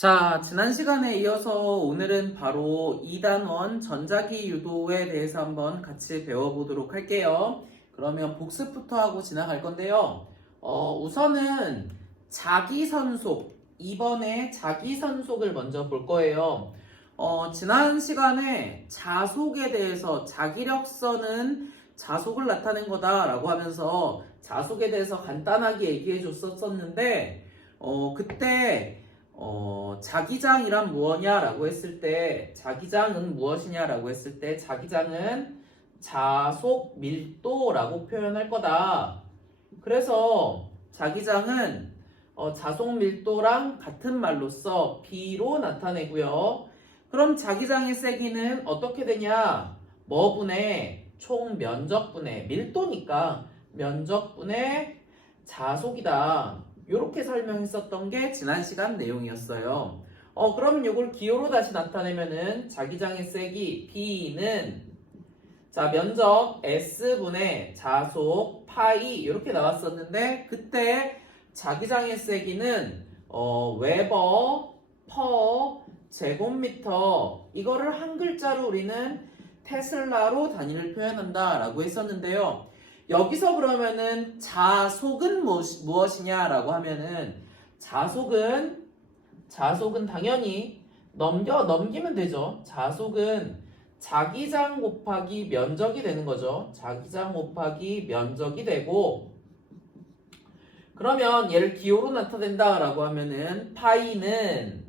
자, 지난 시간에 이어서 오늘은 바로 2단원 전자기 유도에 대해서 한번 같이 배워보도록 할게요. 그러면 복습부터 하고 지나갈 건데요. 우선은 자기선속, 이번에 자기선속을 먼저 볼 거예요. 지난 시간에 자속에 대해서 자기력서는 자속을 나타낸 거다라고 하면서 자속에 대해서 간단하게 얘기해 줬었는데, 그때 자기장이란 무엇냐라고 했을 때, 자기장은 무엇이냐라고 했을 때, 자기장은 자속 밀도라고 표현할 거다. 그래서 자기장은 자속 밀도랑 같은 말로써 B로 나타내고요. 그럼 자기장의 세기는 어떻게 되냐? 뭐분의 총 면적분의 밀도니까 면적분의 자속이다. 이렇게 설명했었던 게 지난 시간 내용이었어요. 그러면 이걸 기호로 다시 나타내면은 자기장의 세기 B는 자 면적 S분의 자속 파이 이렇게 나왔었는데 그때 자기장의 세기는 웨버 퍼 제곱미터 이거를 한 글자로 우리는 테슬라로 단위를 표현한다 라고 했었는데요. 여기서 그러면은 자속은 무엇이냐라고 하면은 자속은 당연히 넘기면 되죠. 자속은 자기장 곱하기 면적이 되는 거죠. 자기장 곱하기 면적이 되고 그러면 얘를 기호로 나타낸다라고 하면은 파이는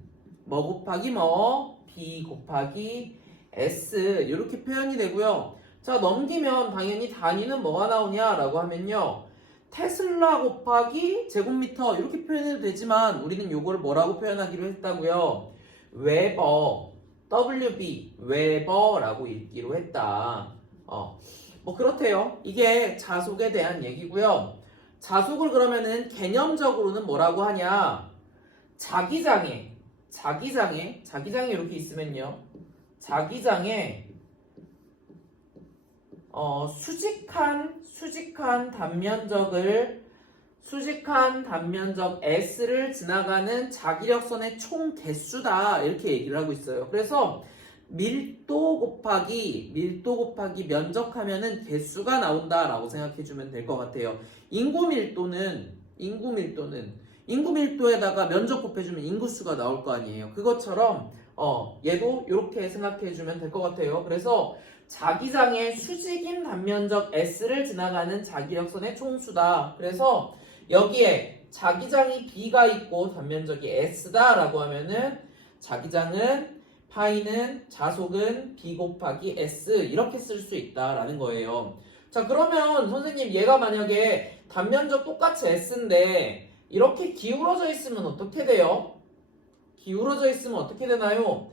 뭐 곱하기 뭐 B 곱하기 S 이렇게 표현이 되고요. 자 넘기면 당연히 단위는 뭐가 나오냐라고 하면요. 테슬라 곱하기 제곱미터 이렇게 표현해도 되지만 우리는 요거를 뭐라고 표현하기로 했다고요? 웨버 WB 웨버라고 읽기로 했다. 뭐 그렇대요. 이게 자속에 대한 얘기고요. 자속을 그러면은 개념적으로는 뭐라고 하냐? 자기장에 이렇게 있으면요. 자기장에 수직한 단면적 S를 지나가는 자기력선의 총 개수다 이렇게 얘기를 하고 있어요. 그래서 밀도 곱하기 면적하면은 개수가 나온다라고 생각해주면 될 것 같아요. 인구 밀도에다가 면적 곱해주면 인구수가 나올 거 아니에요. 그것처럼 얘도 이렇게 생각해주면 될 것 같아요. 그래서 자기장의 수직인 단면적 S를 지나가는 자기력선의 총수다. 그래서 여기에 자기장이 B가 있고 단면적이 S다 라고 하면은 자기장은 파이는 자속은 B 곱하기 S 이렇게 쓸 수 있다라는 거예요. 자 그러면 선생님 얘가 만약에 단면적 똑같이 S인데 이렇게 기울어져 있으면 어떻게 돼요? 기울어져 있으면 어떻게 되나요?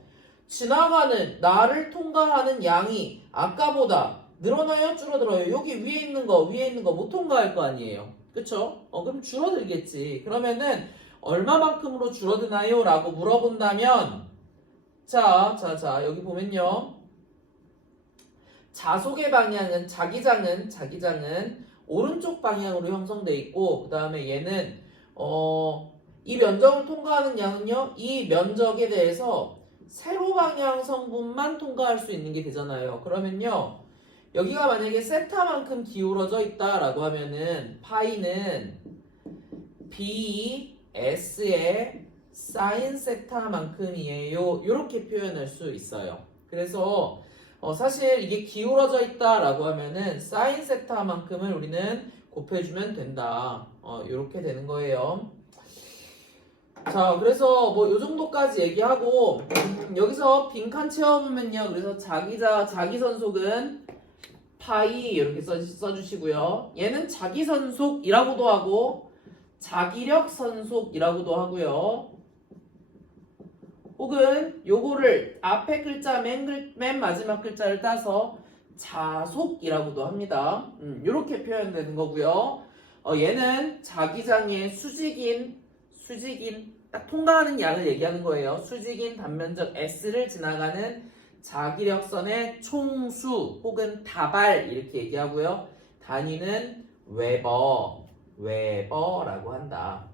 지나가는 나를 통과하는 양이 아까보다 늘어나요? 줄어들어요? 여기 위에 있는 거 못 통과할 거 아니에요. 그쵸? 그럼 줄어들겠지. 그러면은 얼마만큼으로 줄어드나요? 라고 물어본다면 자 여기 보면요. 자속의 방향은 자기장은 오른쪽 방향으로 형성되어 있고 그 다음에 얘는 이 면적을 통과하는 양은요. 이 면적에 대해서 세로 방향 성분만 통과할 수 있는 게 되잖아요. 그러면요. 여기가 만약에 세타만큼 기울어져 있다라고 하면은 파이는 BS의 사인 세타만큼이에요. 이렇게 표현할 수 있어요. 그래서 사실 이게 기울어져 있다라고 하면은 사인 세타만큼을 우리는 곱해주면 된다. 이렇게 되는 거예요. 자, 그래서 뭐 요 정도까지 얘기하고 여기서 빈칸 채워보면요. 그래서 자기선속은 파이 이렇게 써주시고요. 얘는 자기선속이라고도 하고 자기력선속이라고도 하고요. 혹은 요거를 앞에 글자 맨 마지막 글자를 따서 자속이라고도 합니다. 이렇게 표현되는 거고요. 얘는 자기장의 수직인 딱 통과하는 양을 얘기하는 거예요. 수직인 단면적 S를 지나가는 자기력선의 총수 혹은 다발 이렇게 얘기하고요. 단위는 웨버라고 한다.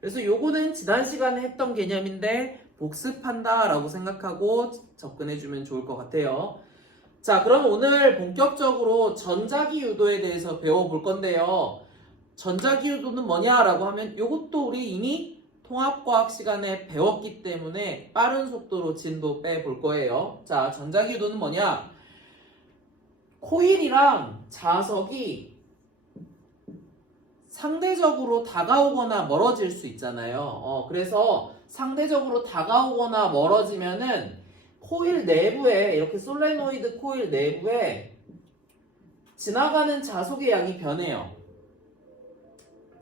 그래서 요거는 지난 시간에 했던 개념인데 복습한다라고 생각하고 접근해주면 좋을 것 같아요. 자, 그럼 오늘 본격적으로 전자기 유도에 대해서 배워볼 건데요. 전자기 유도는 뭐냐라고 하면 이것도 우리 이미 통합과학 시간에 배웠기 때문에 빠른 속도로 진도 빼볼 거예요. 자, 전자기 유도는 뭐냐? 코일이랑 자석이 상대적으로 다가오거나 멀어질 수 있잖아요. 그래서 상대적으로 다가오거나 멀어지면은 코일 내부에 이렇게 솔레노이드 코일 내부에 지나가는 자속의 양이 변해요.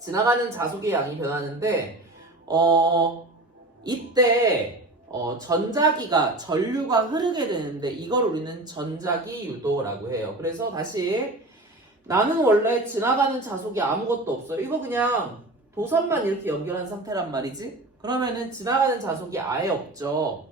지나가는 자속의 양이 변하는데 이때 전자기가 전류가 흐르게 되는데 이걸 우리는 전자기 유도라고 해요. 그래서 다시 나는 원래 지나가는 자속이 아무것도 없어요. 이거 그냥 도선만 이렇게 연결한 상태란 말이지. 그러면은 지나가는 자속이 아예 없죠.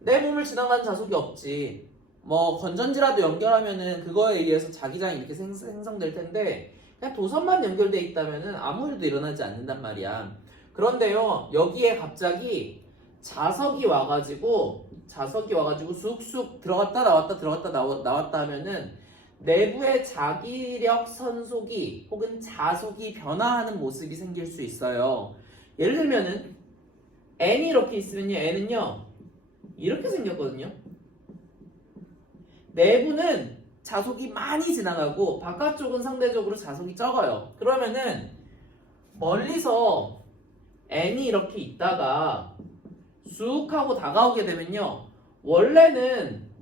내 몸을 지나가는 자속이 없지. 뭐 건전지라도 연결하면은 그거에 의해서 자기장이 이렇게 생성될 텐데 그냥 도선만 연결돼 있다면은 아무 일도 일어나지 않는단 말이야. 그런데요, 여기에 갑자기 자석이 와가지고 쑥쑥 들어갔다 나왔다 하면은 내부의 자기력 선속이 혹은 자속이 변화하는 모습이 생길 수 있어요. 예를 들면은 N이 이렇게 있으면요, N은요 이렇게 생겼거든요. 내부는 자속이 많이 지나가고 바깥쪽은 상대적으로 자속이 적어요. 그러면은 멀리서 N이 이렇게 있다가 쑥 하고 다가오게 되면요, 원래는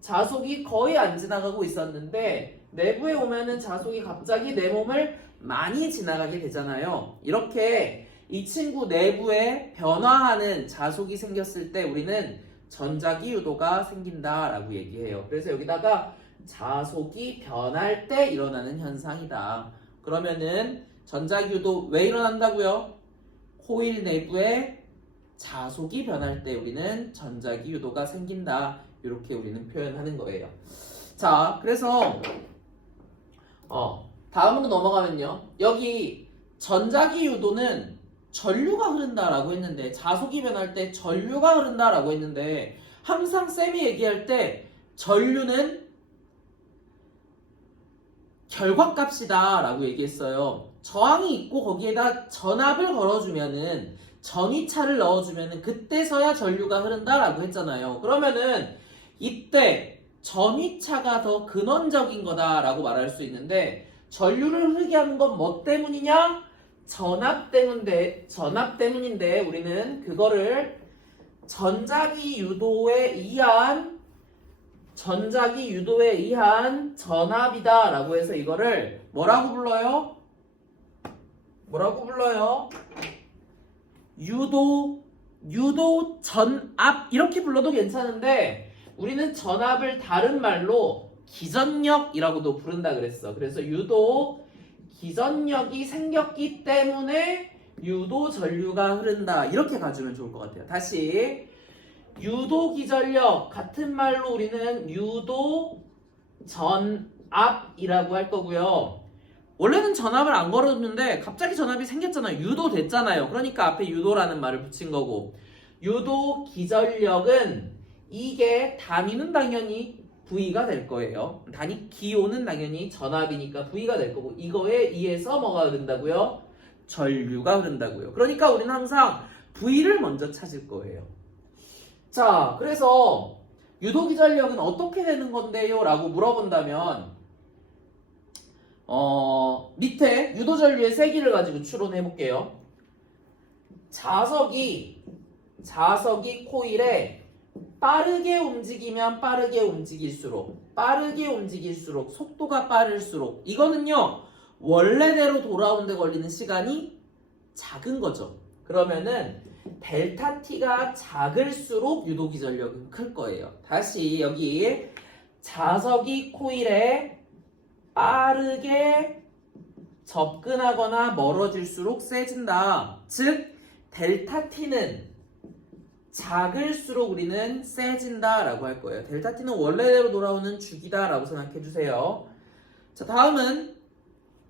자속이 거의 안 지나가고 있었는데 내부에 오면은 자속이 갑자기 내 몸을 많이 지나가게 되잖아요. 이렇게 이 친구 내부에 변화하는 자속이 생겼을 때 우리는 전자기 유도가 생긴다라고 얘기해요. 그래서 여기다가 자속이 변할 때 일어나는 현상이다. 그러면은 전자기 유도 왜 일어난다고요? 코일 내부에 자속이 변할 때 우리는 전자기 유도가 생긴다. 이렇게 우리는 표현하는 거예요. 자, 그래서 다음으로 넘어가면요, 여기 전자기 유도는 전류가 흐른다라고 했는데, 자속이 변할 때 전류가 흐른다라고 했는데, 항상 쌤이 얘기할 때 전류는 결과값이다 라고 얘기했어요. 저항이 있고 거기에다 전압을 걸어주면은, 전위차를 넣어주면은 그때서야 전류가 흐른다라고 했잖아요. 그러면은 이때 전위차가 더 근원적인 거다라고 말할 수 있는데, 전류를 흐르게 하는 건 뭐 때문이냐? 전압 때문인데 우리는 그거를 전자기 유도에 의한 전압이다 라고 해서 이거를 뭐라고 불러요? 유도 전압 이렇게 불러도 괜찮은데 우리는 전압을 다른 말로 기전력이라고도 부른다 그랬어. 그래서 유도 기전력이 생겼기 때문에 유도 전류가 흐른다. 이렇게 가주면 좋을 것 같아요. 다시 유도 기전력 같은 말로 우리는 유도 전압이라고 할 거고요. 원래는 전압을 안 걸어줬는데 갑자기 전압이 생겼잖아요. 유도됐잖아요. 그러니까 앞에 유도라는 말을 붙인 거고, 유도 기전력은 이게 단위는 당연히 V가 될 거예요. 단위 기호는 당연히 전압이니까 V가 될 거고, 이거에 의해서 뭐가 흐른다고요? 전류가 흐른다고요. 그러니까 우리는 항상 V를 먼저 찾을 거예요. 자, 그래서 유도 기전력은 어떻게 되는 건데요? 라고 물어본다면 밑에 유도 전류의 세기를 가지고 추론해 볼게요. 자석이 코일에 빠르게 움직이면 빠르게 움직일수록 속도가 빠를수록 이거는요, 원래대로 돌아오는데 걸리는 시간이 작은 거죠. 그러면은 델타 T가 작을수록 유도 기전력은 클 거예요. 다시 여기 자석이 코일에 빠르게 접근하거나 멀어질수록 세진다. 즉 델타 T는 작을수록 우리는 세진다 라고 할 거예요. 델타 T는 원래대로 돌아오는 주기다 라고 생각해 주세요. 자, 다음은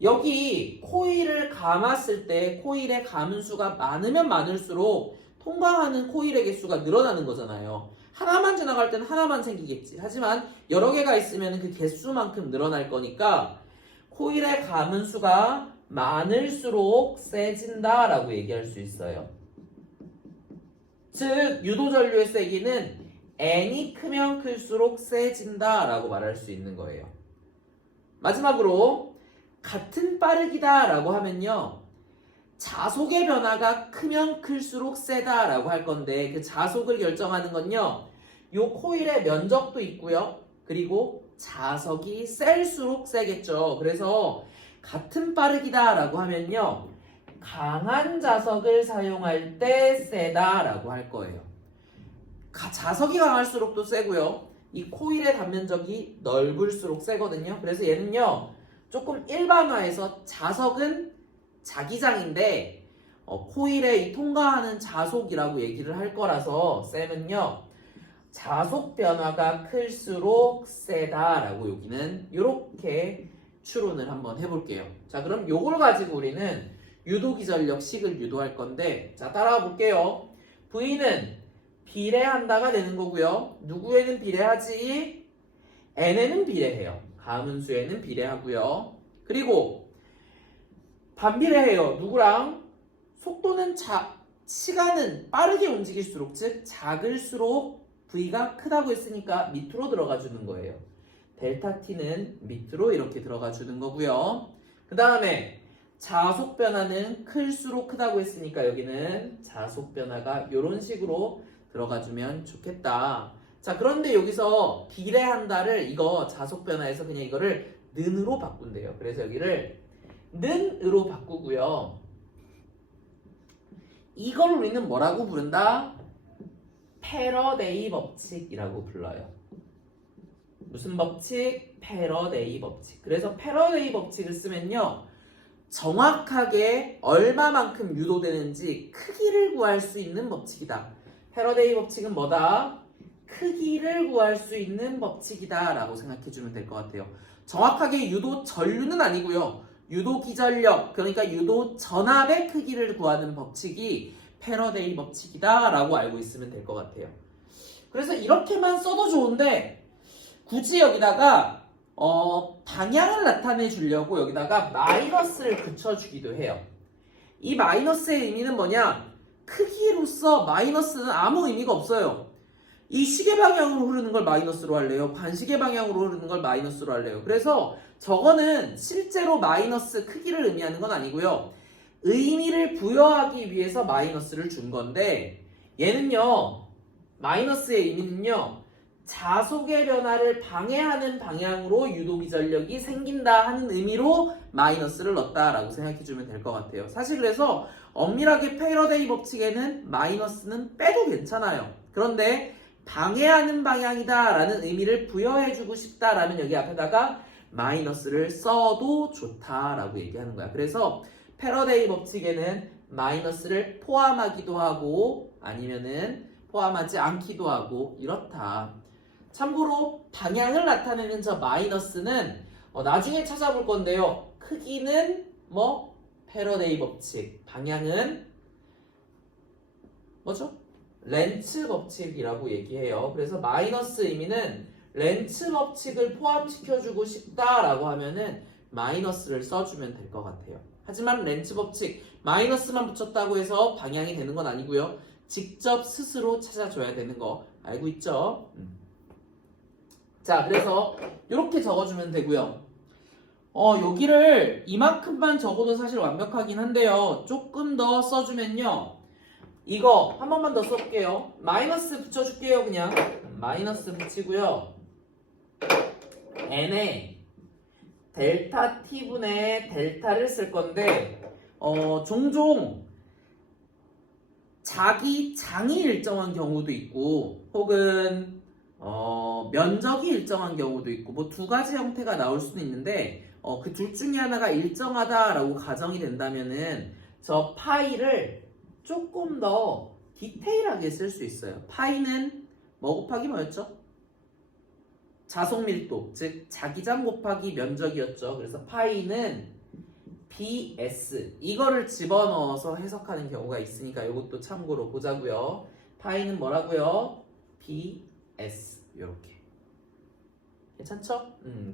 여기 코일을 감았을 때 코일의 감은수가 많으면 많을수록 통과하는 코일의 개수가 늘어나는 거잖아요. 하나만 지나갈 때는 하나만 생기겠지. 하지만 여러 개가 있으면 그 개수만큼 늘어날 거니까 코일의 가문수가 많을수록 세진다라고 얘기할 수 있어요. 즉 유도전류의 세기는 n이 크면 클수록 세진다라고 말할 수 있는 거예요. 마지막으로 같은 빠르기다라고 하면요. 자속의 변화가 크면 클수록 세다라고 할 건데 그 자속을 결정하는 건요. 요 코일의 면적도 있고요. 그리고 자석이 셀수록 세겠죠. 그래서 같은 빠르기다라고 하면요. 강한 자석을 사용할 때 세다라고 할 거예요. 자석이 강할수록 또 세고요. 이 코일의 단면적이 넓을수록 세거든요. 그래서 얘는요. 조금 일반화해서 자석은 자기장인데 코일에 이 통과하는 자속이라고 얘기를 할 거라서 쌤은요. 자속 변화가 클수록 세다라고 여기는 이렇게 추론을 한번 해볼게요. 자, 그럼 요걸 가지고 우리는 유도기전력 식을 유도할 건데 자, 따라가 볼게요. V는 비례한다가 되는 거고요. 누구에는 비례하지? N에는 비례해요. 가문수에는 비례하고요. 그리고 반비례해요. 누구랑? 속도는 시간은 빠르게 움직일수록 즉 작을수록 V가 크다고 했으니까 밑으로 들어가 주는 거예요. 델타 T는 밑으로 이렇게 들어가 주는 거고요. 그 다음에 자속 변화는 클수록 크다고 했으니까 여기는 자속 변화가 이런 식으로 들어가 주면 좋겠다. 자, 그런데 여기서 비례한다를 이거 자속 변화에서 그냥 이거를 는으로 바꾼대요. 그래서 여기를 는으로 바꾸고요. 이걸 우리는 뭐라고 부른다? 패러데이 법칙이라고 불러요. 무슨 법칙? 패러데이 법칙. 그래서 패러데이 법칙을 쓰면요. 정확하게 얼마만큼 유도되는지 크기를 구할 수 있는 법칙이다. 패러데이 법칙은 뭐다? 크기를 구할 수 있는 법칙이다 라고 생각해주면 될 것 같아요. 정확하게 유도 전류는 아니고요. 유도 기전력, 그러니까 유도 전압의 크기를 구하는 법칙이 패러데이 법칙이다 라고 알고 있으면 될 것 같아요. 그래서 이렇게만 써도 좋은데 굳이 여기다가 방향을 나타내 주려고 여기다가 마이너스를 붙여주기도 해요. 이 마이너스의 의미는 뭐냐? 크기로서 마이너스는 아무 의미가 없어요. 이 시계 방향으로 흐르는 걸 마이너스로 할래요? 반시계 방향으로 흐르는 걸 마이너스로 할래요? 그래서 저거는 실제로 마이너스 크기를 의미하는 건 아니고요. 의미를 부여하기 위해서 마이너스를 준 건데 얘는요. 마이너스의 의미는요. 자속의 변화를 방해하는 방향으로 유도기전력이 생긴다 하는 의미로 마이너스를 넣었다라고 생각해주면 될 것 같아요. 사실 그래서 엄밀하게 패러데이 법칙에는 마이너스는 빼도 괜찮아요. 그런데 방해하는 방향이다 라는 의미를 부여해주고 싶다라면 여기 앞에다가 마이너스를 써도 좋다라고 얘기하는 거야. 그래서 패러데이 법칙에는 마이너스를 포함하기도 하고 아니면은 포함하지 않기도 하고 이렇다. 참고로 방향을 나타내는 저 마이너스는 나중에 찾아볼 건데요. 크기는 뭐 패러데이 법칙, 방향은 뭐죠? 렌츠 법칙이라고 얘기해요. 그래서 마이너스 의미는 렌츠 법칙을 포함시켜주고 싶다라고 하면은 마이너스를 써주면 될 것 같아요. 하지만 렌츠 법칙 마이너스만 붙였다고 해서 방향이 되는 건 아니고요. 직접 스스로 찾아줘야 되는 거 알고 있죠? 자, 그래서 이렇게 적어주면 되고요. 여기를 이만큼만 적어도 사실 완벽하긴 한데요. 조금 더 써주면요. 이거 한 번만 더 써볼게요. 마이너스 붙여줄게요. 그냥 마이너스 붙이고요. n에 델타 t분의 델타를 쓸 건데 종종 자기 장이 일정한 경우도 있고 혹은 면적이 일정한 경우도 있고 뭐 두 가지 형태가 나올 수도 있는데 그 둘 중에 하나가 일정하다라고 가정이 된다면은 저 파이를 조금 더 디테일하게 쓸 수 있어요. 파이는 뭐 곱하기 뭐였죠? 자속 밀도, 즉 자기장 곱하기 면적이었죠. 그래서 파이는 BS 이거를 집어넣어서 해석하는 경우가 있으니까 이것도 참고로 보자고요. 파이는 뭐라고요? BS 이렇게. 괜찮죠?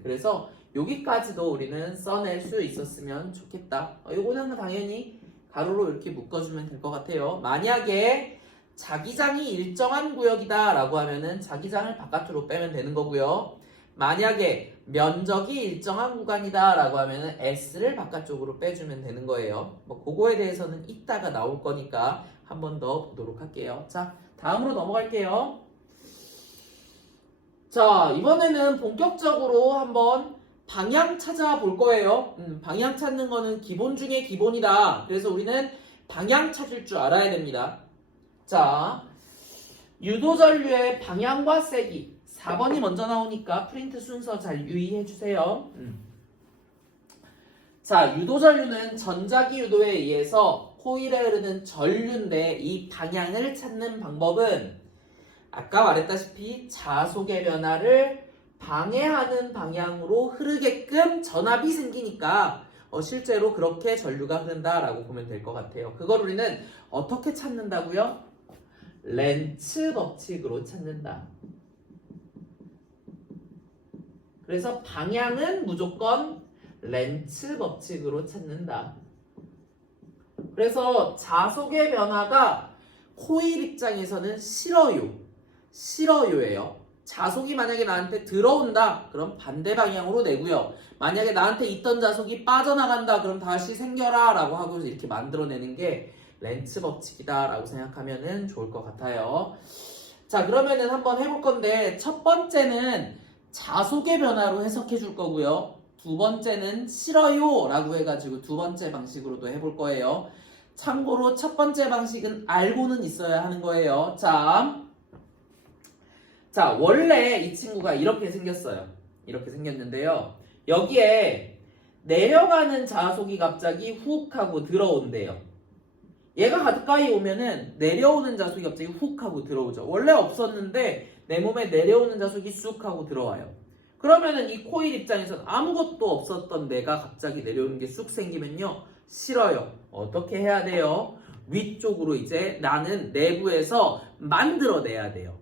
그래서 여기까지도 우리는 써낼 수 있었으면 좋겠다. 요거는 당연히 가로로 이렇게 묶어주면 될 것 같아요. 만약에 자기장이 일정한 구역이다 라고 하면은 자기장을 바깥으로 빼면 되는 거고요. 만약에 면적이 일정한 구간이다 라고 하면은 S를 바깥쪽으로 빼주면 되는 거예요. 뭐 그거에 대해서는 이따가 나올 거니까 한 번 더 보도록 할게요. 자, 다음으로 넘어갈게요. 자, 이번에는 본격적으로 한번 방향 찾아볼 거예요. 방향 찾는 거는 기본 중에 기본이다. 그래서 우리는 방향 찾을 줄 알아야 됩니다. 자, 유도전류의 방향과 세기 4번이 먼저 나오니까 프린트 순서 잘 유의해 주세요. 자, 유도전류는 전자기 유도에 의해서 코일에 흐르는 전류인데 이 방향을 찾는 방법은 아까 말했다시피 자속의 변화를 방해하는 방향으로 흐르게끔 전압이 생기니까 실제로 그렇게 전류가 흐른다라고 보면 될 것 같아요. 그걸 우리는 어떻게 찾는다고요? 렌츠 법칙으로 찾는다. 그래서 방향은 무조건 렌츠 법칙으로 찾는다. 그래서 자속의 변화가 코일 입장에서는 싫어요예요. 자속이 만약에 나한테 들어온다 그럼 반대 방향으로 내고요. 만약에 나한테 있던 자속이 빠져나간다 그럼 다시 생겨라 라고 하고 이렇게 만들어내는 게 렌츠 법칙이다 라고 생각하면 좋을 것 같아요. 자, 그러면은 한번 해볼 건데 첫 번째는 자속의 변화로 해석해 줄 거고요. 두 번째는 싫어요 라고 해가지고 두 번째 방식으로도 해볼 거예요. 참고로 첫 번째 방식은 알고는 있어야 하는 거예요. 자, 원래 이 친구가 이렇게 생겼어요. 이렇게 생겼는데요. 여기에 내려가는 자속이 갑자기 훅 하고 들어온대요. 얘가 가까이 오면은 내려오는 자속이 갑자기 훅 하고 들어오죠. 원래 없었는데 내 몸에 내려오는 자속이 쑥 하고 들어와요. 그러면은 이 코일 입장에서는 아무것도 없었던 내가 갑자기 내려오는 게 쑥 생기면요. 싫어요. 어떻게 해야 돼요? 위쪽으로 이제 나는 내부에서 만들어내야 돼요.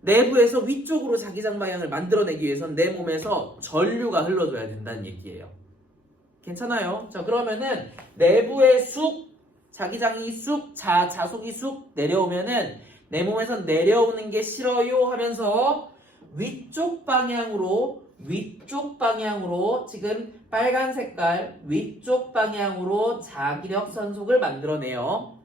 내부에서 위쪽으로 자기장 방향을 만들어내기 위해서는 내 몸에서 전류가 흘러줘야 된다는 얘기예요. 괜찮아요? 자, 그러면은 내부에 자기장이 자속이 쑥 내려오면은 내 몸에서 내려오는 게 싫어요 하면서 위쪽 방향으로 지금 빨간 색깔 위쪽 방향으로 자기력 선속을 만들어내요.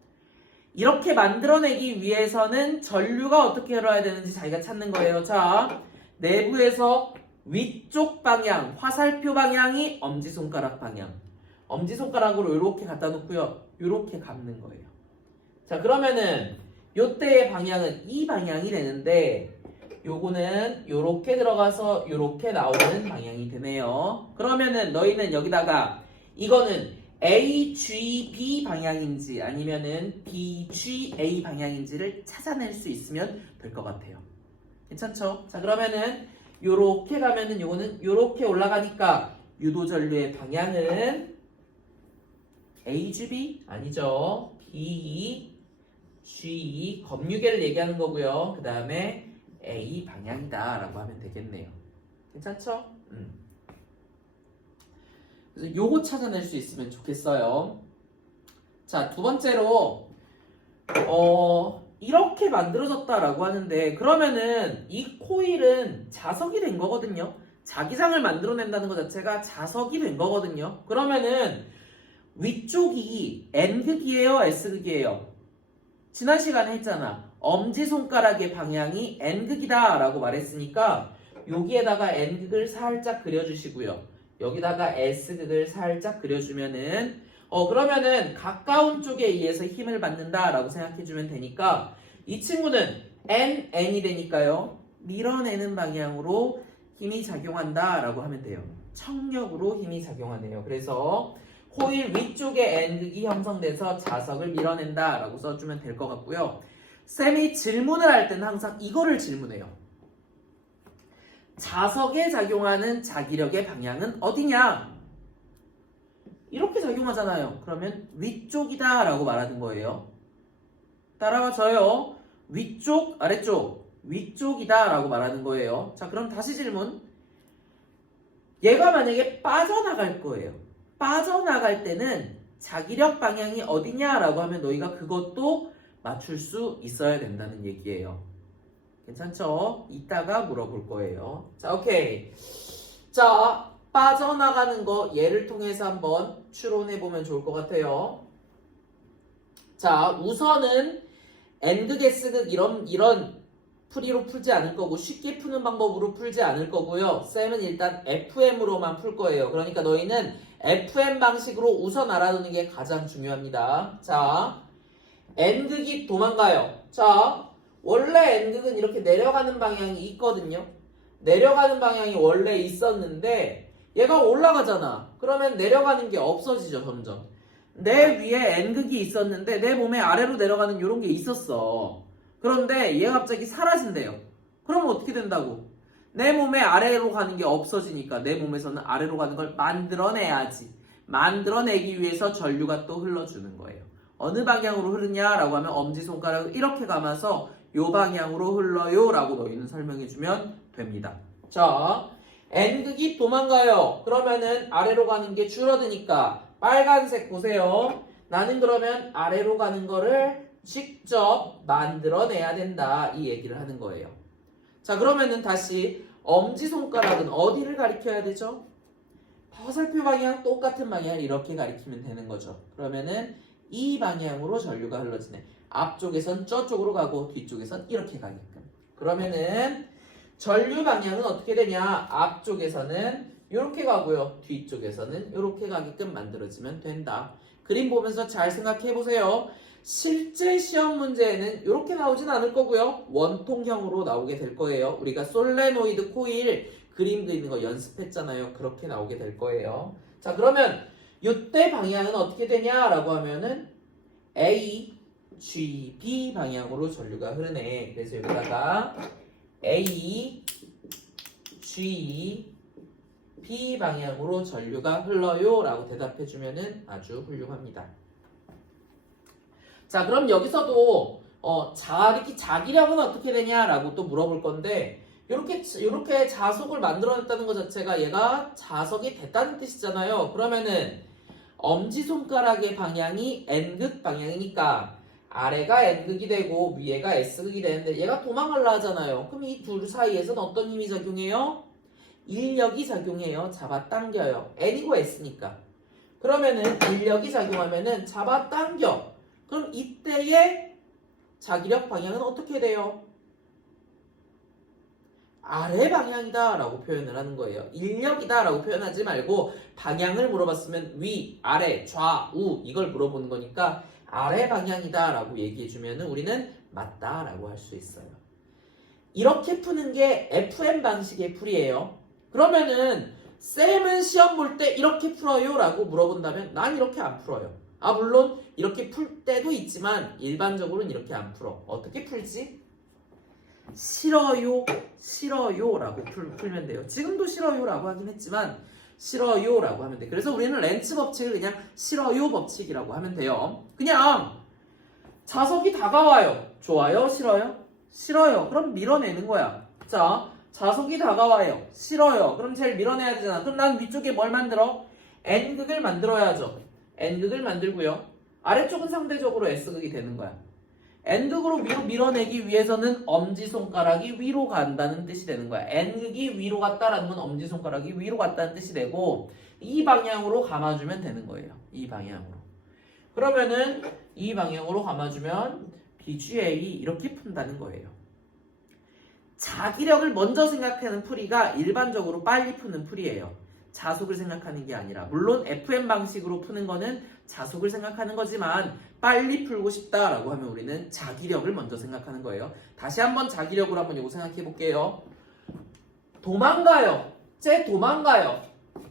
이렇게 만들어내기 위해서는 전류가 어떻게 흘러야 되는지 자기가 찾는 거예요. 자, 내부에서 위쪽 방향, 화살표 방향이 엄지손가락 방향. 엄지손가락으로 이렇게 갖다 놓고요. 이렇게 감는 거예요. 자, 그러면은 요때의 방향은 이 방향이 되는데 요거는 요렇게 들어가서 요렇게 나오는 방향이 되네요. 그러면은 너희는 여기다가 이거는 AGB 방향인지 아니면은 BGA 방향인지를 찾아낼 수 있으면 될 것 같아요. 괜찮죠? 자, 그러면은 요렇게 가면은 요거는 요렇게 올라가니까 유도전류의 방향은 AGB 아니죠. BG 검유계를 얘기하는 거고요. 그 다음에 A 방향이다 라고 하면 되겠네요. 괜찮죠? 그래서 요거 찾아낼 수 있으면 좋겠어요. 자, 두 번째로 이렇게 만들어졌다라고 하는데 그러면은 이 코일은 자석이 된 거거든요. 자기장을 만들어낸다는 것 자체가 자석이 된 거거든요. 그러면은 위쪽이 N극이에요? S극이에요? 지난 시간에 했잖아. 엄지손가락의 방향이 N극이다 라고 말했으니까 여기에다가 N극을 살짝 그려주시고요. 여기다가 S극을 살짝 그려주면은 그러면은 가까운 쪽에 의해서 힘을 받는다 라고 생각해주면 되니까 이 친구는 N이 되니까요. 밀어내는 방향으로 힘이 작용한다 라고 하면 돼요. 청력으로 힘이 작용하네요. 그래서 코일 위쪽에 N극이 형성돼서 자석을 밀어낸다 라고 써주면 될 것 같고요. 쌤이 질문을 할 때는 항상 이거를 질문해요. 자석에 작용하는 자기력의 방향은 어디냐? 이렇게 작용하잖아요. 그러면 위쪽이다 라고 말하는 거예요. 따라와줘요. 위쪽, 아래쪽, 위쪽이다 라고 말하는 거예요. 자, 그럼 다시 질문. 얘가 만약에 빠져나갈 거예요. 빠져나갈 때는 자기력 방향이 어디냐라고 하면 너희가 그것도 맞출 수 있어야 된다는 얘기예요. 괜찮죠? 이따가 물어볼 거예요. 자, 오케이. 자, 빠져나가는 거 얘를 통해서 한번 추론해 보면 좋을 것 같아요. 자, 우선은 AND 개수극 이런 풀이로 풀지 않을 거고 쉽게 푸는 방법으로 풀지 않을 거고요. 쌤은 일단 FM으로만 풀 거예요. 그러니까 너희는 FM 방식으로 우선 알아두는 게 가장 중요합니다. 자, N극이 도망가요. 자, 원래 N극은 이렇게 내려가는 방향이 있거든요. 내려가는 방향이 원래 있었는데 얘가 올라가잖아. 그러면 내려가는 게 없어지죠, 점점. 내 위에 N극이 있었는데 내 몸에 아래로 내려가는 이런 게 있었어. 그런데 얘가 갑자기 사라진대요. 그럼 어떻게 된다고? 내 몸에 아래로 가는 게 없어지니까 내 몸에서는 아래로 가는 걸 만들어내야지. 만들어내기 위해서 전류가 또 흘러주는 거예요. 어느 방향으로 흐르냐라고 하면 엄지손가락을 이렇게 감아서 요 방향으로 흘러요 라고 너희는 설명해주면 됩니다. 자, N극이 도망가요. 그러면은 아래로 가는 게 줄어드니까 빨간색 보세요. 나는 그러면 아래로 가는 거를 직접 만들어내야 된다. 이 얘기를 하는 거예요. 자, 그러면은 다시 엄지손가락은 어디를 가리켜야 되죠? 화살표 방향 똑같은 방향을 이렇게 가리키면 되는 거죠. 그러면은 이 방향으로 전류가 흘러지네. 앞쪽에선 저쪽으로 가고 뒤쪽에선 이렇게 가게끔. 그러면은 전류 방향은 어떻게 되냐? 앞쪽에서는 이렇게 가고요. 뒤쪽에서는 이렇게 가게끔 만들어지면 된다. 그림 보면서 잘 생각해 보세요. 실제 시험 문제에는 이렇게 나오진 않을 거고요. 원통형으로 나오게 될 거예요. 우리가 솔레노이드 코일 그림 그리는 거 연습했잖아요. 그렇게 나오게 될 거예요. 자, 그러면 이때 방향은 어떻게 되냐라고 하면은 A, G, B 방향으로 전류가 흐르네. 그래서 여기다가 A, G, B 방향으로 전류가 흘러요 라고 대답해주면은 아주 훌륭합니다. 자, 그럼 여기서도 자기력은 어떻게 되냐라고 또 물어볼 건데 요렇게 자속을 만들어냈다는 것 자체가 얘가 자석이 됐다는 뜻이잖아요. 그러면은 엄지손가락의 방향이 N극 방향이니까 아래가 N극이 되고 위에가 S극이 되는데 얘가 도망가려 하잖아요. 그럼 이 둘 사이에서는 어떤 힘이 작용해요? 인력이 작용해요. 잡아당겨요. N이고 S니까. 그러면은 인력이 작용하면은 잡아당겨. 그럼 이때의 자기력 방향은 어떻게 돼요? 아래 방향이다 라고 표현을 하는 거예요. 인력이다 라고 표현하지 말고 방향을 물어봤으면 위, 아래, 좌우 이걸 물어보는 거니까 아래 방향이다 라고 얘기해주면 우리는 맞다 라고 할 수 있어요. 이렇게 푸는 게 FM 방식의 풀이에요. 그러면은 쌤은 시험 볼 때 이렇게 풀어요 라고 물어본다면 난 이렇게 안 풀어요. 물론 이렇게 풀 때도 있지만 일반적으로는 이렇게 안 풀어. 어떻게 풀지? 싫어요, 싫어요 라고 풀면 돼요. 지금도 싫어요 라고 하긴 했지만 싫어요 라고 하면 돼. 그래서 우리는 렌츠 법칙을 그냥 싫어요 법칙이라고 하면 돼요. 그냥 자석이 다가와요. 좋아요, 싫어요? 싫어요. 그럼 밀어내는 거야. 자, 자석이 다가와요. 싫어요. 그럼 제일 밀어내야 되잖아. 그럼 난 위쪽에 뭘 만들어? N극을 만들어야죠. N극을 만들고요. 아래쪽은 상대적으로 S극이 되는 거야. N극으로 위로 밀어내기 위해서는 엄지손가락이 위로 간다는 뜻이 되는 거야. N극이 위로 갔다라는 건 엄지손가락이 위로 갔다는 뜻이 되고 이 방향으로 감아주면 되는 거예요. 이 방향으로. 그러면은 이 방향으로 감아주면 BGA 이렇게 푼다는 거예요. 자기력을 먼저 생각하는 풀이가 일반적으로 빨리 푸는 풀이에요. 자속을 생각하는 게 아니라 물론 FM 방식으로 푸는 거는 자속을 생각하는 거지만 빨리 풀고 싶다라고 하면 우리는 자기력을 먼저 생각하는 거예요. 다시 한번 자기력으로 한번 이거 생각해 볼게요. 도망가요. 쟤 도망가요.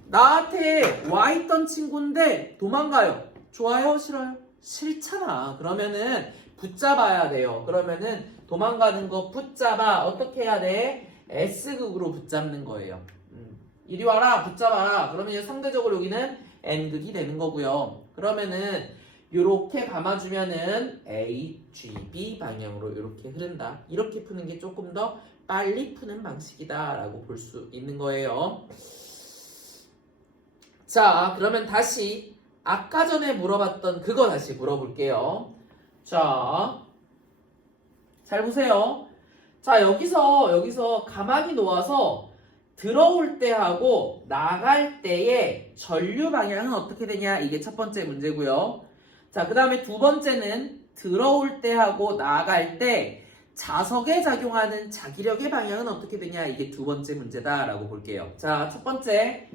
나한테 와 있던 친구인데 도망가요. 좋아요? 싫어요? 싫잖아. 그러면은 붙잡아야 돼요. 그러면은 도망가는 거 붙잡아. 어떻게 해야 돼? S극으로 붙잡는 거예요. 이리 와라, 붙잡아라. 그러면 상대적으로 여기는 N극이 되는 거고요. 그러면은 요렇게 감아주면은 A, G, B 방향으로 이렇게 흐른다. 이렇게 푸는 게 조금 더 빨리 푸는 방식이다 라고 볼 수 있는 거예요. 자, 그러면 다시 아까 전에 물어봤던 그거 다시 물어볼게요. 자, 잘 보세요. 자, 여기서 가만히 놓아서 들어올 때 하고 나갈 때의 전류 방향은 어떻게 되냐? 이게 첫 번째 문제고요. 자, 그 다음에 두 번째는 들어올 때 하고 나갈 때 자석에 작용하는 자기력의 방향은 어떻게 되냐? 이게 두 번째 문제다라고 볼게요. 자, 첫 번째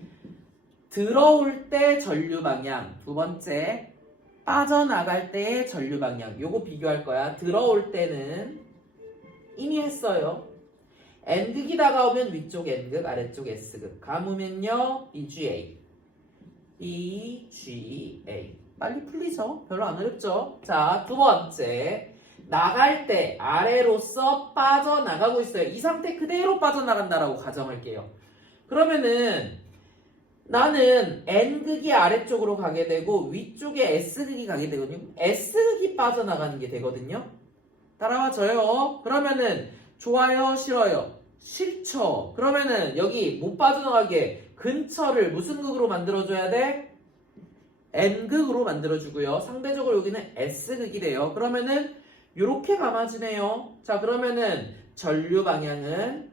들어올 때 전류 방향, 두 번째 빠져나갈 때의 전류 방향. 요거 비교할 거야. 들어올 때는 이미 했어요. N극이 다가오면 위쪽 N극, 아래쪽 S극. 감으면요 BGA, BGA. 빨리 풀리죠? 별로 안 어렵죠? 자, 두 번째 나갈 때 아래로서 빠져나가고 있어요. 이 상태 그대로 빠져나간다라고 가정할게요. 그러면은 나는 N극이 아래쪽으로 가게 되고 위쪽에 S극이 가게 되거든요. S극이 빠져나가는 게 되거든요. 따라와줘요. 그러면은 좋아요, 싫어요? 싫죠. 그러면은 여기 못 빠져나가게 근처를 무슨 극으로 만들어줘야 돼? N극으로 만들어주고요. 상대적으로 여기는 S극이 돼요. 그러면은 요렇게 감아지네요. 자, 그러면은 전류 방향은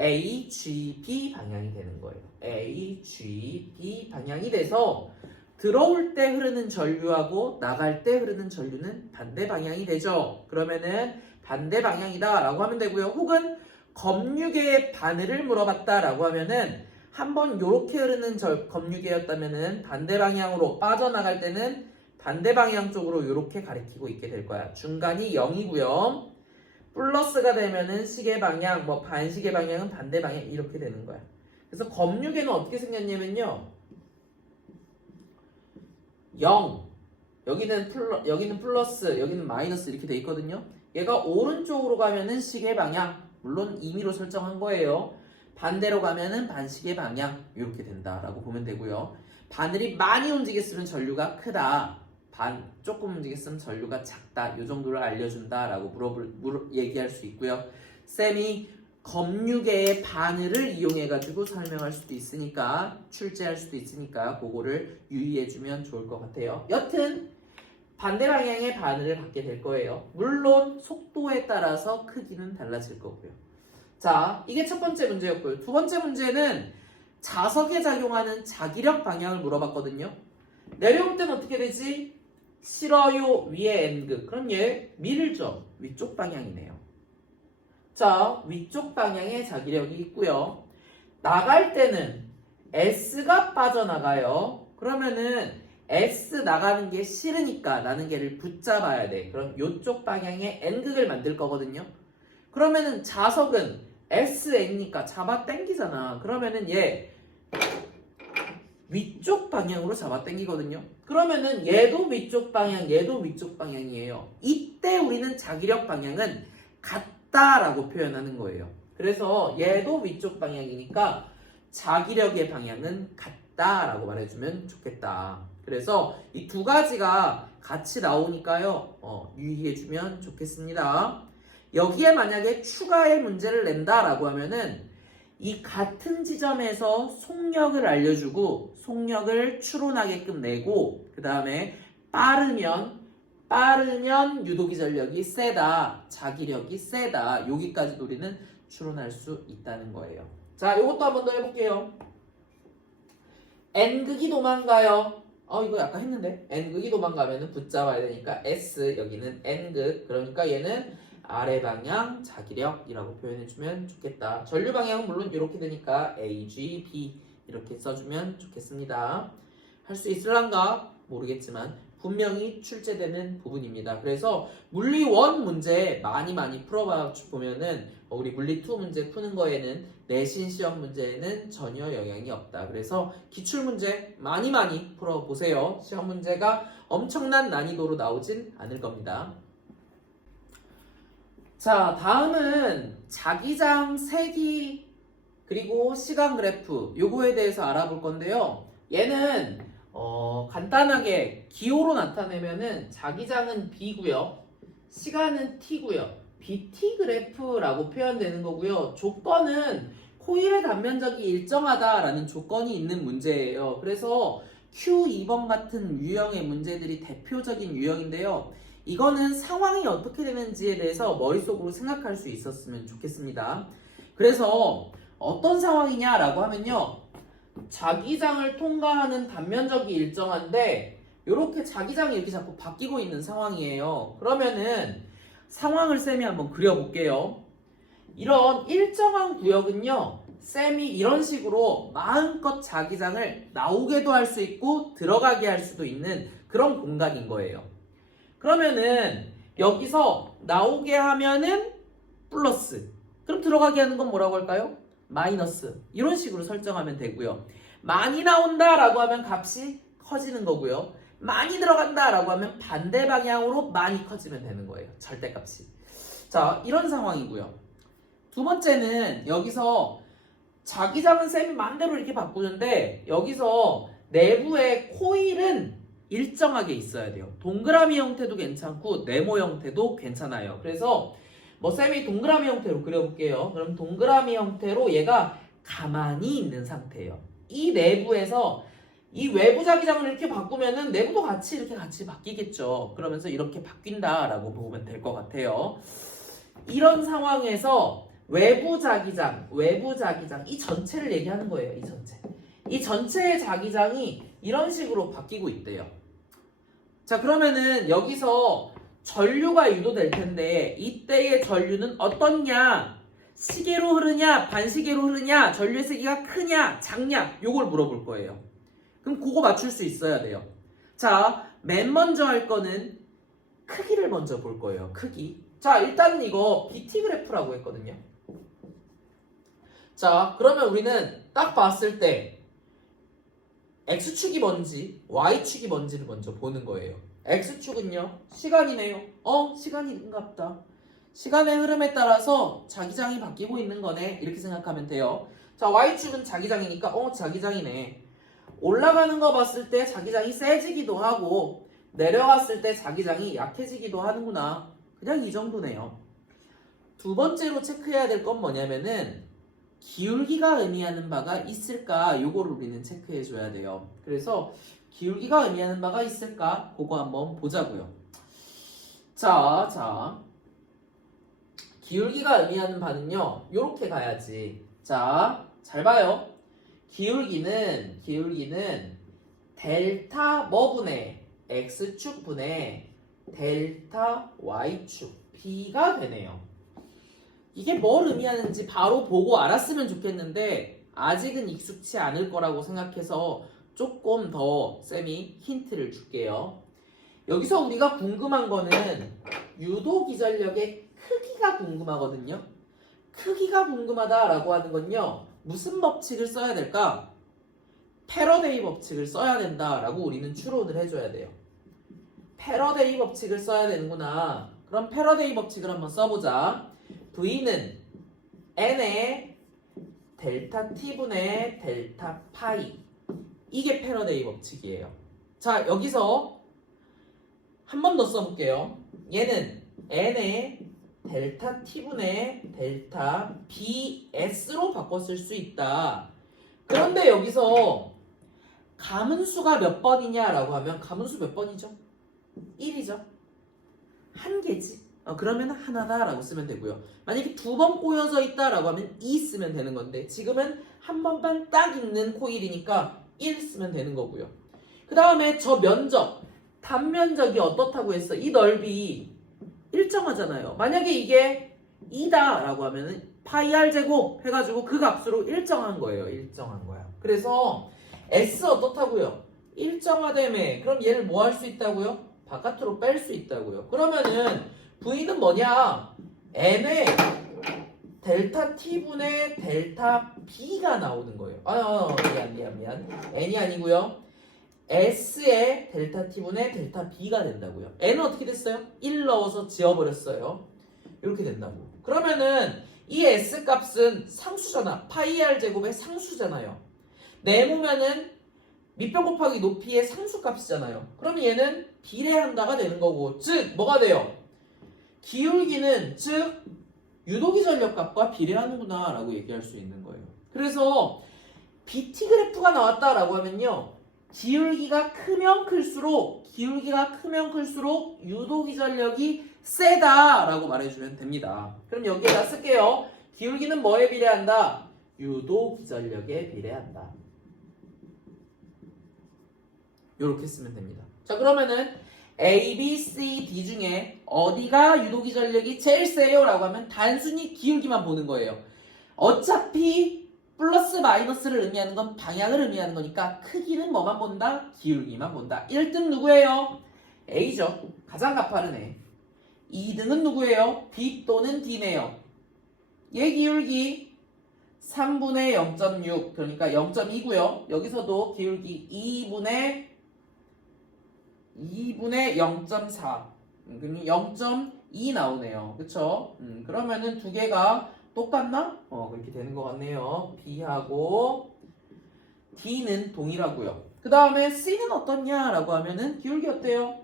A, G, B 방향이 되는 거예요. A, G, B 방향이 돼서 들어올 때 흐르는 전류하고 나갈 때 흐르는 전류는 반대 방향이 되죠. 그러면은 반대 방향이다 라고 하면 되고요. 혹은 검유계의 바늘을 물어봤다 라고 하면은 한번 요렇게 흐르는 검유계였다면은 반대 방향으로 빠져나갈 때는 반대 방향 쪽으로 요렇게 가리키고 있게 될 거야. 중간이 0이고요. 플러스가 되면은 시계 방향, 뭐 반시계 방향은 반대 방향 이렇게 되는 거야. 그래서 검유계는 어떻게 생겼냐면요. 0. 여기는 플러스, 여기는 마이너스 이렇게 돼 있거든요. 얘가 오른쪽으로 가면은 시계 방향, 물론 임의로 설정한 거예요. 반대로 가면은 반시계 방향 이렇게 된다라고 보면 되고요. 바늘이 많이 움직였으면 전류가 크다. 조금 움직였으면 전류가 작다. 이 정도를 알려준다라고 얘기할 수 있고요. 쌤이 검유계의 바늘을 이용해가지고 설명할 수도 있으니까 출제할 수도 있으니까 그거를 유의해주면 좋을 것 같아요. 여튼 반대 방향의 바늘을 갖게 될 거예요. 물론 속도에 따라서 크기는 달라질 거고요. 자, 이게 첫 번째 문제였고요. 두 번째 문제는 자석에 작용하는 자기력 방향을 물어봤거든요. 내려올 때는 어떻게 되지? 싫어요 위에 N극. 그럼 얘 밀죠. 위쪽 방향이네요. 자, 위쪽 방향에 자기력이 있고요. 나갈 때는 S가 빠져나가요. 그러면은 S 나가는 게 싫으니까 나는 걔를 붙잡아야 돼. 그럼 이쪽 방향에 N극을 만들 거거든요. 그러면은 자석은 SN이니까 잡아 당기잖아. 그러면은 얘 위쪽 방향으로 잡아 당기거든요. 그러면은 얘도 위쪽 방향, 얘도 위쪽 방향이에요. 이때 우리는 자기력 방향은 같다라고 표현하는 거예요. 그래서 얘도 위쪽 방향이니까 자기력의 방향은 같다라고 말해주면 좋겠다. 그래서 이 두 가지가 같이 나오니까요. 유의해주면 좋겠습니다. 여기에 만약에 추가의 문제를 낸다라고 하면은 이 같은 지점에서 속력을 알려주고 속력을 추론하게끔 내고 그 다음에 빠르면 유도기 전력이 세다, 자기력이 세다 여기까지 우리는 추론할 수 있다는 거예요. 자, 이것도 한 번 더 해볼게요. N극이 도망가요. 이거 아까 했는데 N극이 도망가면은 붙잡아야 되니까 S, 여기는 N극. 그러니까 얘는 아래 방향 자기력이라고 표현해주면 좋겠다. 전류 방향은 물론 이렇게 되니까 A, G, B 이렇게 써주면 좋겠습니다. 할 수 있을란가 모르겠지만 분명히 출제되는 부분입니다. 그래서 물리 1 문제 많이 풀어봐 보면은 우리 물리 2 문제 푸는 거에는 내신 시험 문제에는 전혀 영향이 없다. 그래서 기출 문제 많이 풀어보세요. 시험 문제가 엄청난 난이도로 나오진 않을 겁니다. 자, 다음은 자기장 세기 그리고 시간 그래프 요거에 대해서 알아볼 건데요. 얘는 간단하게 기호로 나타내면은 자기장은 B고요. 시간은 T고요. BT 그래프라고 표현되는 거고요. 조건은 코일의 단면적이 일정하다라는 조건이 있는 문제예요. 그래서 Q2번 같은 유형의 문제들이 대표적인 유형인데요. 이거는 상황이 어떻게 되는지에 대해서 머릿속으로 생각할 수 있었으면 좋겠습니다. 그래서 어떤 상황이냐라고 하면요. 자기장을 통과하는 단면적이 일정한데 이렇게 자기장이 이렇게 자꾸 바뀌고 있는 상황이에요. 그러면은 상황을 쌤이 한번 그려볼게요. 이런 일정한 구역은요. 쌤이 이런 식으로 마음껏 자기장을 나오게도 할 수 있고 들어가게 할 수도 있는 그런 공간인 거예요. 그러면은 여기서 나오게 하면은 플러스, 그럼 들어가게 하는 건 뭐라고 할까요? 마이너스. 이런 식으로 설정하면 되고요. 많이 나온다라고 하면 값이 커지는 거고요. 많이 들어간다라고 하면 반대 방향으로 많이 커지면 되는 거예요. 절대값이. 자, 이런 상황이고요. 두 번째는 여기서 자기장은 쌤이 마음대로 이렇게 바꾸는데 여기서 내부의 코일은 일정하게 있어야 돼요. 동그라미 형태도 괜찮고 네모 형태도 괜찮아요. 그래서 뭐 쌤이 동그라미 형태로 그려볼게요. 그럼 동그라미 형태로 얘가 가만히 있는 상태예요. 이 내부에서 이 외부 자기장을 이렇게 바꾸면은 내부도 같이 이렇게 같이 바뀌겠죠. 그러면서 이렇게 바뀐다라고 보면 될 것 같아요. 이런 상황에서 외부 자기장 이 전체를 얘기하는 거예요. 이 전체의 자기장이 이런 식으로 바뀌고 있대요. 자, 그러면은 여기서 전류가 유도될 텐데 이때의 전류는 어떻냐? 시계로 흐르냐? 반시계로 흐르냐? 전류의 세기가 크냐? 작냐? 요걸 물어볼 거예요. 그럼 그거 맞출 수 있어야 돼요. 자, 맨 먼저 할 거는 크기를 먼저 볼 거예요. 크기. 자, 일단은 이거 BT 그래프라고 했거든요. 자, 그러면 우리는 딱 봤을 때 X축이 뭔지 Y축이 뭔지를 먼저 보는 거예요. X축은요 시간이네요. 시간인갑다. 시간의 흐름에 따라서 자기장이 바뀌고 있는 거네, 이렇게 생각하면 돼요. 자, Y축은 자기장이니까 자기장이네. 올라가는 거 봤을 때 자기장이 세지기도 하고 내려갔을 때 자기장이 약해지기도 하는구나. 그냥 이 정도네요. 두 번째로 체크해야 될 건 뭐냐면은 기울기가 의미하는 바가 있을까, 요거를 우리는 체크해 줘야 돼요. 그래서 기울기가 의미하는 바가 있을까, 그거 한번 보자고요. 자, 기울기가 의미하는 바는요 요렇게 가야지. 자, 잘 봐요. 기울기는 델타 뭐분의 X축 분의 델타 Y축 B가 되네요. 이게 뭘 의미하는지 바로 보고 알았으면 좋겠는데 아직은 익숙치 않을 거라고 생각해서 조금 더 쌤이 힌트를 줄게요. 여기서 우리가 궁금한 거는 유도 기전력의 크기가 궁금하거든요. 크기가 궁금하다라고 하는 건요, 무슨 법칙을 써야 될까? 패러데이 법칙을 써야 된다라고 우리는 추론을 해줘야 돼요. 패러데이 법칙을 써야 되는구나. 그럼 패러데이 법칙을 한번 써보자. V는 N의 델타 T분의 델타 파이, 이게 패러데이 법칙이에요. 자, 여기서 한 번 더 써볼게요. 얘는 N의 델타 T분의 델타 BS로 바꿨을 수 있다. 그런데 여기서 가문수가 몇 번이냐라고 하면 가문수 몇 번이죠? 1이죠. 한 개지. 그러면 하나다라고 쓰면 되고요. 만약에 두 번 꼬여져 있다라고 하면 2 쓰면 되는 건데 지금은 한 번만 딱 있는 코일이니까 1 쓰면 되는 거고요. 그 다음에 저 면적, 단면적이 어떻다고 했어? 이 넓이 일정하잖아요. 만약에 이게 2다라고 하면은 파이 r 제곱 해가지고 그 값으로 일정한 거예요. 일정한 거야. 그래서 S 어떻다고요? 일정하다며. 그럼 얘를 뭐 할 수 있다고요? 바깥으로 뺄 수 있다고요. 그러면은 V는 뭐냐? N의 델타 T분의 델타 B가 나오는 거예요. 미안. N이 아니고요. S의 델타 T분의 델타 B가 된다고요. N은 어떻게 됐어요? 1 넣어서 지워버렸어요. 이렇게 된다고. 그러면은 이 S 값은 상수잖아. 파이 R 제곱의 상수잖아요. 네모면은 밑변 곱하기 높이의 상수값이잖아요. 그럼 얘는 비례한다가 되는 거고, 즉 뭐가 돼요? 기울기는 즉 유도기 전력값과 비례하는구나 라고 얘기할 수 있는 거예요. 그래서 BT 그래프가 나왔다라고 하면요, 기울기가 크면 클수록 유도기 전력이 세다라고 말해주면 됩니다. 그럼 여기에다 쓸게요. 기울기는 뭐에 비례한다? 유도기 전력에 비례한다. 이렇게 쓰면 됩니다. 자, 그러면은 A, B, C, D 중에 어디가 유도기 전력이 제일 세요? 라고 하면 단순히 기울기만 보는 거예요. 어차피 플러스 마이너스를 의미하는 건 방향을 의미하는 거니까 크기는 뭐만 본다? 기울기만 본다. 1등 누구예요? A죠. 가장 가파른 애. 2등은 누구예요? B 또는 D네요. 얘 기울기 3분의 0.6, 그러니까 0.2고요. 여기서도 기울기 2분의 0.4, 그럼 0.2 나오네요. 그쵸? 그러면은 두 개가 똑같나? 그렇게 되는 것 같네요. B하고 D는 동일하고요. 그 다음에 C는 어떻냐라고 하면은 기울기 어때요?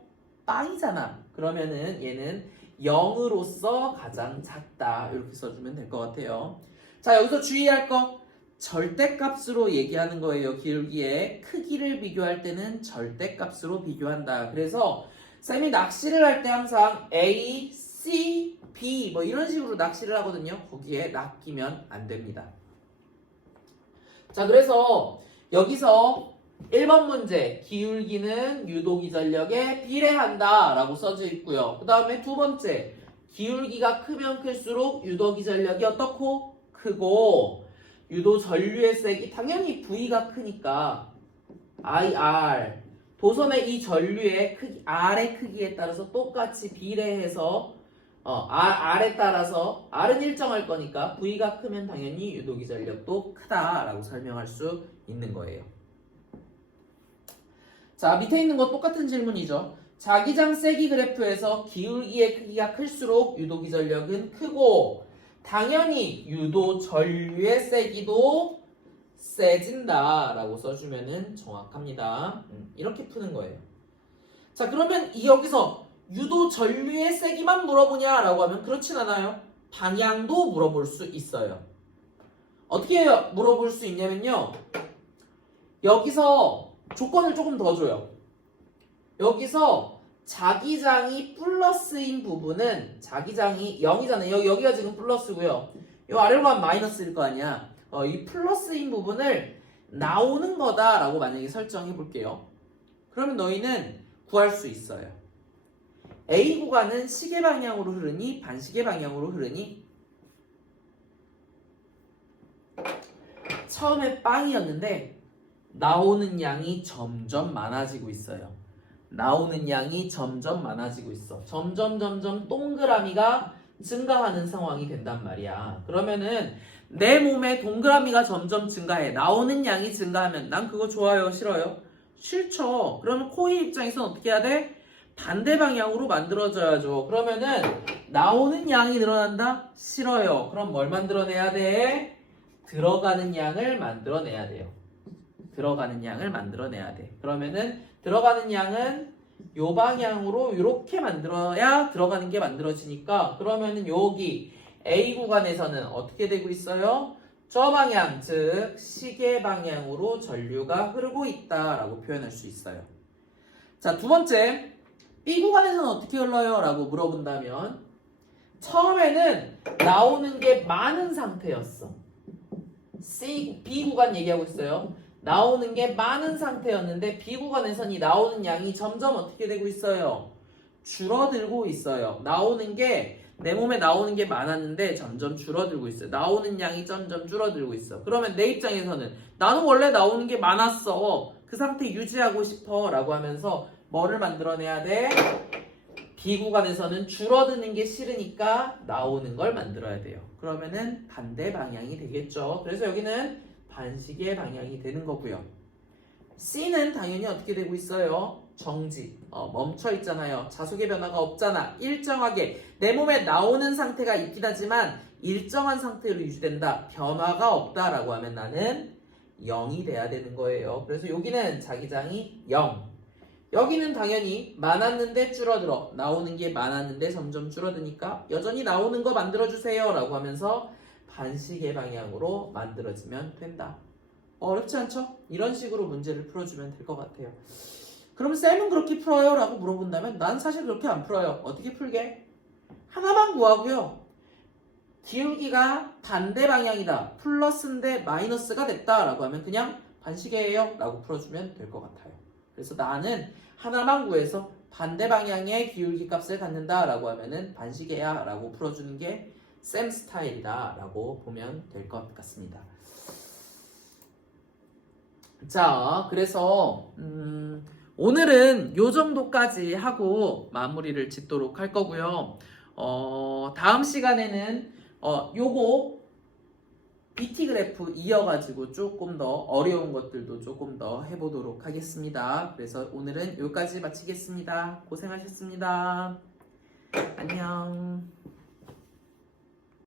빵이잖아. 그러면은 얘는 0으로서 가장 작다. 이렇게 써주면 될 것 같아요. 자, 여기서 주의할 거, 절대값으로 얘기하는 거예요. 기울기의 크기를 비교할 때는 절대값으로 비교한다. 그래서 쌤이 낚시를 할 때 항상 A, C, B 뭐 이런 식으로 낚시를 하거든요. 거기에 낚이면 안 됩니다. 자, 그래서 여기서 1번 문제, 기울기는 유도기 전력에 비례한다 라고 써져 있고요. 그 다음에 두 번째, 기울기가 크면 클수록 유도기 전력이 어떻고? 크고, 유도 전류의 색이 당연히 V가 크니까 IR, 도선의 이 전류의 크기, R의 크기에 따라서 똑같이 비례해서 R에 따라서 R은 일정할 거니까 V가 크면 당연히 유도기 전력도 크다라고 설명할 수 있는 거예요. 자, 밑에 있는 거 똑같은 질문이죠. 자기장 세기 그래프에서 기울기의 크기가 클수록 유도기 전력은 크고 당연히 유도 전류의 세기도 세진다 라고 써주면은 정확합니다. 이렇게 푸는 거예요. 자, 그러면 여기서 유도 전류의 세기만 물어보냐 라고 하면 그렇진 않아요. 방향도 물어볼 수 있어요. 어떻게 물어볼 수 있냐면요, 여기서 조건을 조금 더 줘요. 여기서 자기장이 플러스인 부분은, 자기장이 0이잖아요. 여기가 지금 플러스고요. 이 아래로 가면 마이너스일 거 아니야. 이 플러스인 부분을 나오는 거다라고 만약에 설정해 볼게요. 그러면 너희는 구할 수 있어요. A 구간은 시계 방향으로 흐르니 반시계 방향으로 흐르니? 처음에 빵이었는데 나오는 양이 점점 많아지고 있어요. 나오는 양이 점점 많아지고 있어. 점점 동그라미가 증가하는 상황이 된단 말이야. 그러면은 내 몸에 동그라미가 점점 증가해. 나오는 양이 증가하면 난 그거 좋아요? 싫어요? 싫죠. 그러면 코의 입장에서는 어떻게 해야 돼? 반대 방향으로 만들어져야죠. 그러면은 나오는 양이 늘어난다? 싫어요. 그럼 뭘 만들어내야 돼? 들어가는 양을 만들어내야 돼요. 들어가는 양을 만들어내야 돼. 그러면은 들어가는 양은 요 방향으로 이렇게 만들어야 들어가는 게 만들어지니까, 그러면은 여기 A 구간에서는 어떻게 되고 있어요? 저 방향, 즉 시계 방향으로 전류가 흐르고 있다라고 표현할 수 있어요. 자, 두 번째, B 구간에서는 어떻게 흘러요? 라고 물어본다면 처음에는 나오는 게 많은 상태였어. B 구간 얘기하고 있어요. 나오는 게 많은 상태였는데 B 구간에서는 이 나오는 양이 점점 어떻게 되고 있어요? 줄어들고 있어요. 나오는 게, 내 몸에 나오는 게 많았는데 점점 줄어들고 있어요. 나오는 양이 점점 줄어들고 있어. 그러면 내 입장에서는 나는 원래 나오는 게 많았어. 그 상태 유지하고 싶어 라고 하면서 뭐를 만들어내야 돼? B 구간에서는 줄어드는 게 싫으니까 나오는 걸 만들어야 돼요. 그러면은 반대 방향이 되겠죠. 그래서 여기는 반시계 방향이 되는 거고요. C는 당연히 어떻게 되고 있어요? 정지, 멈춰 있잖아요. 자속의 변화가 없잖아. 일정하게 내 몸에 나오는 상태가 있긴 하지만 일정한 상태로 유지된다. 변화가 없다라고 하면 나는 0이 돼야 되는 거예요. 그래서 여기는 자기장이 0. 여기는 당연히 많았는데 줄어들어. 나오는 게 많았는데 점점 줄어드니까 여전히 나오는 거 만들어주세요 라고 하면서 반시계 방향으로 만들어지면 된다. 어렵지 않죠? 이런 식으로 문제를 풀어주면 될 것 같아요. 그럼 쌤은 그렇게 풀어요? 라고 물어본다면 난 사실 그렇게 안 풀어요. 어떻게 풀게? 하나만 구하고요. 기울기가 반대 방향이다. 플러스인데 마이너스가 됐다 라고 하면 그냥 반시계예요 라고 풀어주면 될 것 같아요. 그래서 나는 하나만 구해서 반대 방향의 기울기 값을 갖는다 라고 하면은 반시계야 라고 풀어주는 게 쌤 스타일이다 라고 보면 될 것 같습니다. 자, 그래서 오늘은 요 정도까지 하고 마무리를 짓도록 할 거고요. 다음 시간에는 요거 BT 그래프 이어가지고 조금 더 어려운 것들도 조금 더 해보도록 하겠습니다. 그래서 오늘은 여기까지 마치겠습니다. 고생하셨습니다. 안녕.